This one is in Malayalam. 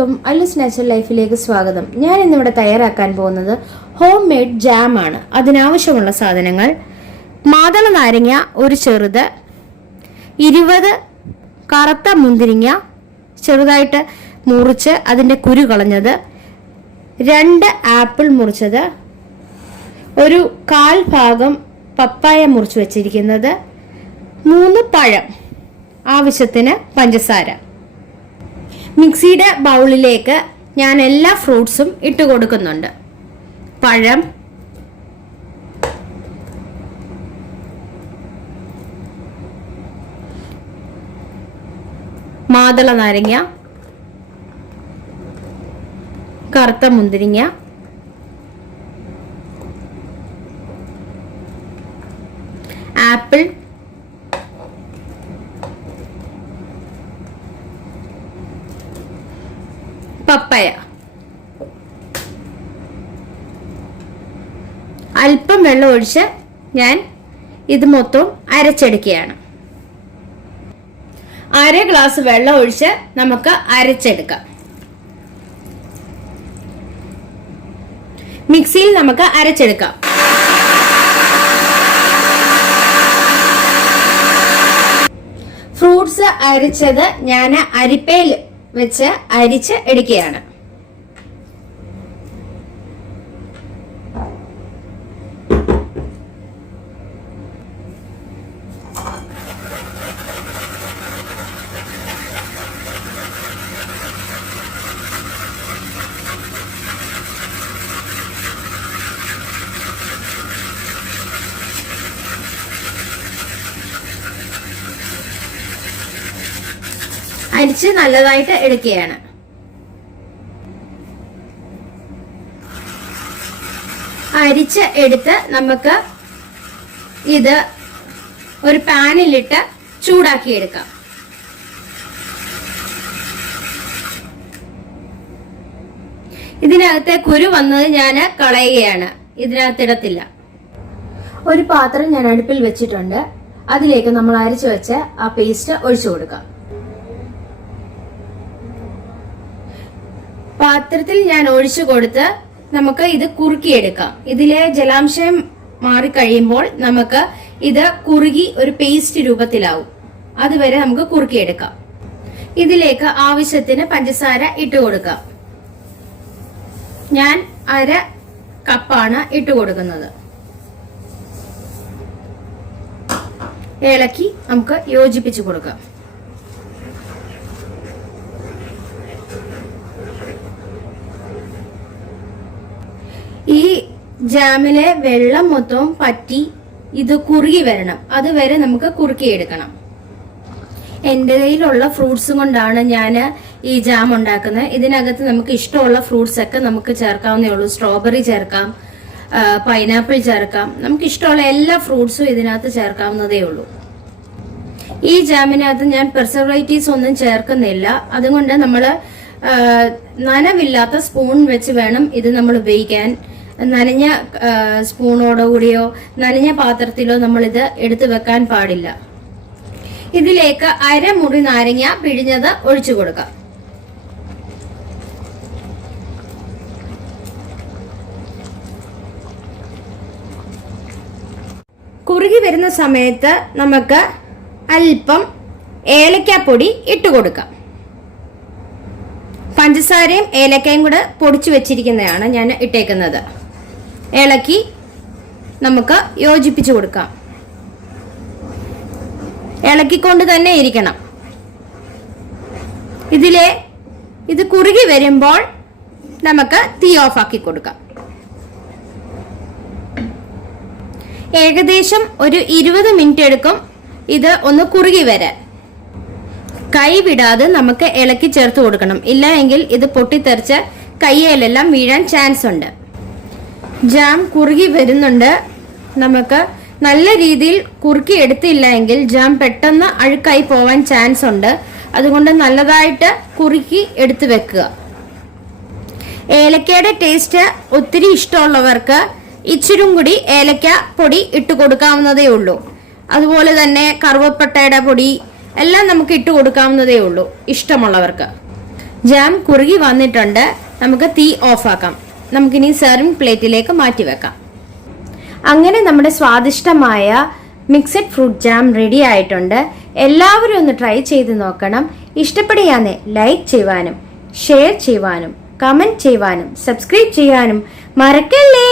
എല്ലാവർക്കും അല്ലൂസ് നാച്ചുറൽ ലൈഫിലേക്ക് സ്വാഗതം. ഞാൻ ഇന്നിവിടെ തയ്യാറാക്കാൻ പോകുന്നത് ഹോം മെയ്ഡ് ജാം ആണ്. അതിനാവശ്യമുള്ള സാധനങ്ങൾ: മാതള നാരങ്ങ ഒരു ചെറുത്, 20 കറുത്ത മുന്തിരിങ്ങ ചെറുതായിട്ട് മുറിച്ച് അതിൻ്റെ കുരു കളഞ്ഞത്, 2 ആപ്പിൾ മുറിച്ചത്, ഒരു 1/4 ഭാഗം പപ്പായ മുറിച്ച് വെച്ചിരിക്കുന്നത്, 3 പഴം, ആവശ്യത്തിന് പഞ്ചസാര. മിക്സിയുടെ ബൗളിലേക്ക് ഞാൻ എല്ലാ ഫ്രൂട്ട്സും ഇട്ട് കൊടുക്കുന്നുണ്ട്. പഴം, മാതള നാരങ്ങ, കറുത്ത മുന്തിരിങ്ങ, ആപ്പിൾ, പപ്പായ. അല്പം വെള്ളം ഒഴിച്ച് ഞാൻ ഇത് മൊത്തം അരച്ചെടുക്കുകയാണ്. 1/2 ഗ്ലാസ് വെള്ളം ഒഴിച്ച് നമുക്ക് അരച്ചെടുക്കാം. മിക്സിയിൽ നമുക്ക് അരച്ചെടുക്കാം. ഫ്രൂട്ട്സ് അരച്ചത് ഞാൻ അരിപ്പയിൽ വെച്ച് അരിച്ച് എടുക്കുകയാണ്. അരിച്ച് നല്ലതായിട്ട് എടുക്കുകയാണ്. അരിച്ച് എടുത്ത് നമുക്ക് ഇത് ഒരു പാനിലിട്ട് ചൂടാക്കി എടുക്കാം. ഇതിനകത്തെ കുരു വന്നത് ഞാൻ കളയുകയാണ്. ഇതിനകത്തിടത്തില്ല. ഒരു പാത്രം ഞാൻ അടുപ്പിൽ വെച്ചിട്ടുണ്ട്. അതിലേക്ക് നമ്മൾ അരച്ചു വെച്ച ആ പേസ്റ്റ് ഒഴിച്ചു കൊടുക്കാം. പാത്രത്തിൽ ഞാൻ ഒഴിച്ചു കൊടുത്ത് നമുക്ക് ഇത് കുറുക്കിയെടുക്കാം. ഇതിലെ ജലാംശം മാറിക്കഴിയുമ്പോൾ നമുക്ക് ഇത് കുറുകി ഒരു പേസ്റ്റ് രൂപത്തിലാവും. അതുവരെ നമുക്ക് കുറുക്കിയെടുക്കാം. ഇതിലേക്ക് ആവശ്യത്തിന് പഞ്ചസാര ഇട്ട് കൊടുക്കാം. ഞാൻ 1/2 കപ്പാണ് ഇട്ട് കൊടുക്കുന്നത്. ഇളക്കി നമുക്ക് യോജിപ്പിച്ചു കൊടുക്കാം. ഈ ജാമിലെ വെള്ളം മൊത്തവും പറ്റി ഇത് കുറുകി വരണം. അതുവരെ നമുക്ക് കുറുക്കിയെടുക്കണം. എൻ്റെ കയ്യിലുള്ള ഫ്രൂട്ട്സ് കൊണ്ടാണ് ഞാൻ ഈ ജാം ഉണ്ടാക്കുന്നത്. ഇതിനകത്ത് നമുക്ക് ഇഷ്ടമുള്ള ഫ്രൂട്ട്സ് ഒക്കെ നമുക്ക് ചേർക്കാവുന്നേ ഉള്ളൂ. സ്ട്രോബെറി ചേർക്കാം, പൈനാപ്പിൾ ചേർക്കാം, നമുക്ക് ഇഷ്ടമുള്ള എല്ലാ ഫ്രൂട്ട്സും ഇതിനകത്ത് ചേർക്കാവുന്നതേ ഉള്ളൂ. ഈ ജാമിനകത്ത് ഞാൻ പ്രിസർവേറ്റീവ്സ് ഒന്നും ചേർക്കുന്നില്ല. അതുകൊണ്ട് നമ്മൾ നനവില്ലാത്ത സ്പൂൺ വെച്ച് വേണം ഇത് നമ്മൾ ഉപയോഗിക്കാൻ. നനഞ്ഞ സ്പൂണോടോ കൂടിയോ നനഞ്ഞ പാത്രത്തിലോ നമ്മൾ ഇത് എടുത്തു വെക്കാൻ പാടില്ല. ഇതിലേക്ക് 1/2 മുറി നാരങ്ങ പിഴിഞ്ഞത് ഒഴിച്ചു കൊടുക്കാം. കുറുകി വരുന്ന സമയത്ത് നമുക്ക് അല്പം ഏലക്കാപ്പൊടി ഇട്ട് കൊടുക്കാം. പഞ്ചസാരയും ഏലക്കയും കൂടെ പൊടിച്ചു വെച്ചിരിക്കുന്നതാണ് ഞാൻ ഇട്ടേക്കുന്നത്. ഇളക്കി നമുക്ക് യോജിപ്പിച്ചു കൊടുക്കാം. ഇളക്കിക്കൊണ്ട് തന്നെ ഇരിക്കണം. ഇത് കുറുകി വരുമ്പോൾ നമുക്ക് തീ ഓഫ് ആക്കി കൊടുക്കാം. ഏകദേശം ഒരു 20 മിനിറ്റ് എടുക്കും ഇത് ഒന്ന് കുറുകി വരാൻ. കൈ വിടാതെ നമുക്ക് ഇളക്കി ചേർത്ത് കൊടുക്കണം. ഇല്ല എങ്കിൽ ഇത് പൊട്ടിത്തെറിച്ച് കയ്യിലെല്ലാം വീഴാൻ ചാൻസ് ഉണ്ട്. ജാം കുറുകി വരുന്നുണ്ട്. നമുക്ക് നല്ല രീതിയിൽ കുറുക്കി എടുത്തില്ല എങ്കിൽ ജാം പെട്ടെന്ന് അഴുക്കായി പോവാൻ ചാൻസ് ഉണ്ട്. അതുകൊണ്ട് നല്ലതായിട്ട് കുറുക്കി എടുത്തു വെക്കുക. ഏലക്കയുടെ ടേസ്റ്റ് ഒത്തിരി ഇഷ്ടമുള്ളവർക്ക് ഇച്ചിരും കൂടി ഏലക്ക പൊടി ഇട്ട് കൊടുക്കാവുന്നതേ ഉള്ളൂ. അതുപോലെ തന്നെ കറുവപ്പട്ടയുടെ പൊടി എല്ലാം നമുക്ക് ഇട്ട് കൊടുക്കാവുന്നതേ ഉള്ളൂ ഇഷ്ടമുള്ളവർക്ക്. ജാം കുറുകി വന്നിട്ടുണ്ട്. നമുക്ക് തീ ഓഫ് ആക്കാം. നമുക്കിനി സെർവിംഗ് പ്ലേറ്റിലേക്ക് മാറ്റി വെക്കാം. അങ്ങനെ നമ്മുടെ സ്വാദിഷ്ടമായ മിക്സഡ് ഫ്രൂട്ട് ജാം റെഡി ആയിട്ടുണ്ട്. എല്ലാവരും ഒന്ന് ട്രൈ ചെയ്ത് നോക്കണം. ഇഷ്ടപ്പെടുകയാണെ ലൈക്ക് ചെയ്യുവാനും ഷെയർ ചെയ്യുവാനും കമന്റ് ചെയ്യുവാനും സബ്സ്ക്രൈബ് ചെയ്യാനും മറക്കല്ലേ.